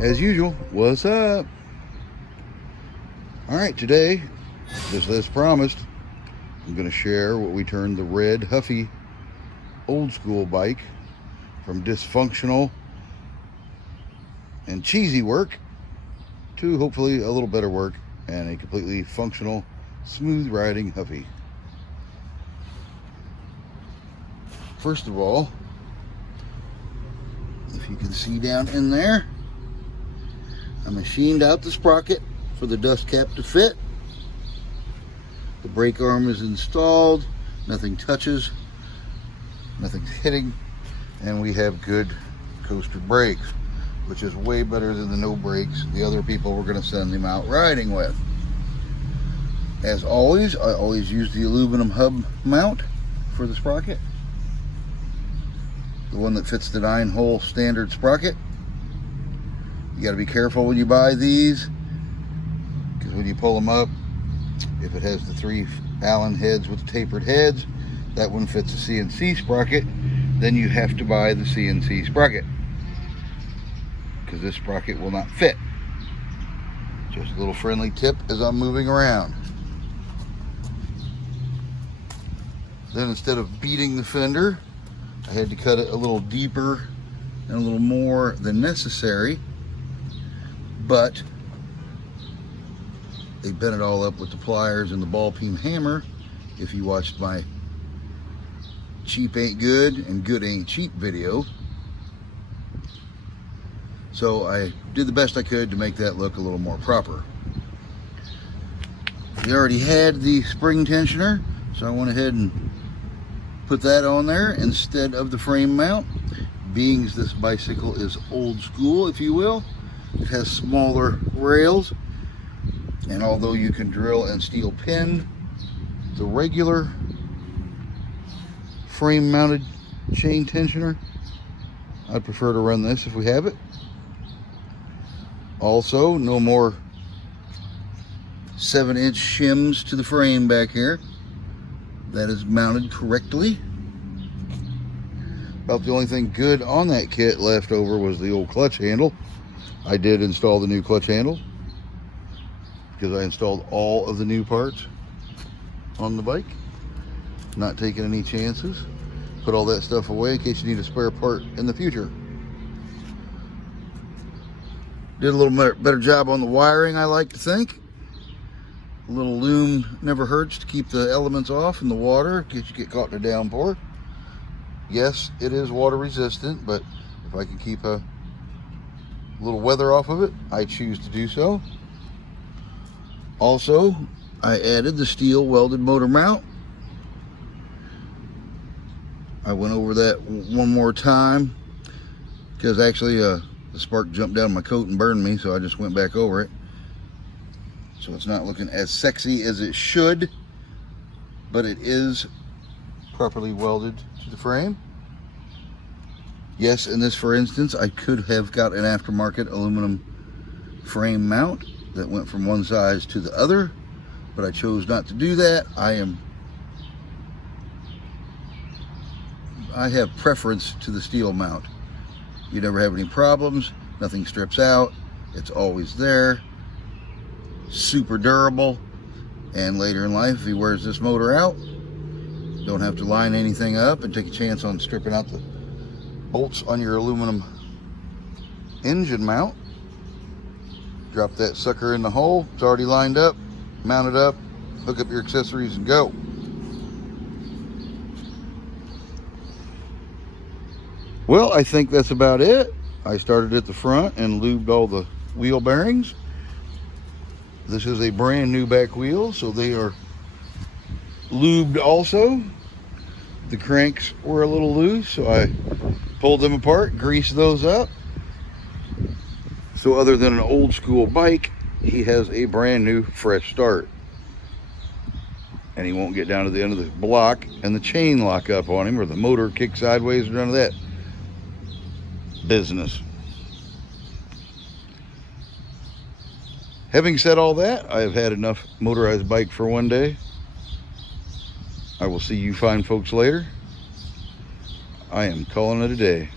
As usual, what's up? Alright, today, just as promised, I'm going to share what we turned the red Huffy old school bike from dysfunctional and cheesy work to hopefully a little better work and a completely functional, smooth riding Huffy. First of all, if you can see down in there, I machined out the sprocket for the dust cap to fit. The brake arm is installed, nothing touches, nothing's hitting, and we have good coaster brakes, which is way better than the no brakes the other people were going to send them out riding with. As always, I always use the aluminum hub mount for the sprocket, the one that fits the 9-hole standard sprocket. You got to be careful when you buy these, because when you pull them up, if it has the 3 Allen heads with the tapered heads, that one fits a CNC sprocket, then you have to buy the CNC sprocket, because this sprocket will not fit. Just a little friendly tip as I'm moving around. Then instead of beating the fender, I had to cut it a little deeper and a little more than necessary, but they bent it all up with the pliers and the ball peen hammer. If you watched my cheap ain't good and good ain't cheap video. So I did the best I could to make that look a little more proper. We already had the spring tensioner, so I went ahead and put that on there instead of the frame mount. Being this bicycle is old school, if you will, it has smaller rails, and although you can drill and steel pin the regular frame mounted chain tensioner, I'd prefer to run this if we have it. Also, no more 7-inch shims to the frame back here. That is mounted correctly. About the only thing good on that kit left over was the old clutch handle. I did install the new clutch handle because I installed all of the new parts on the bike, not taking any chances. Put all that stuff away in case you need a spare part in the future. Did a little better job on the wiring, I like to think. A little loom never hurts to keep the elements off in the water in case you get caught in a downpour. Yes, it is water resistant, but if I can keep a little weather off of it, I choose to do so. Also, I added the steel welded motor mount. I went over that one more time because actually the spark jumped down my coat and burned me, so I just went back over it. So it's not looking as sexy as it should, but it is properly welded to the frame. Yes, in this for instance, I could have got an aftermarket aluminum frame mount that went from one size to the other, but I chose not to do that. I have preference to the steel mount. You never have any problems, nothing strips out, it's always there. Super durable, and later in life, if he wears this motor out, don't have to line anything up and take a chance on stripping out the bolts on your aluminum engine mount. Drop that sucker in the hole, it's already lined up, mount it up, hook up your accessories and go. Well, I think that's about it. I started at the front and lubed all the wheel bearings. This is a brand new back wheel, so they are lubed also. The cranks were a little loose, so I pulled them apart, greased those up. So other than an old school bike, he has a brand new fresh start. And he won't get down to the end of the block and the chain lock up on him, or the motor kick sideways, or none of that business. Having said all that, I have had enough motorized bike for one day. I will see you fine folks later. I am calling it a day.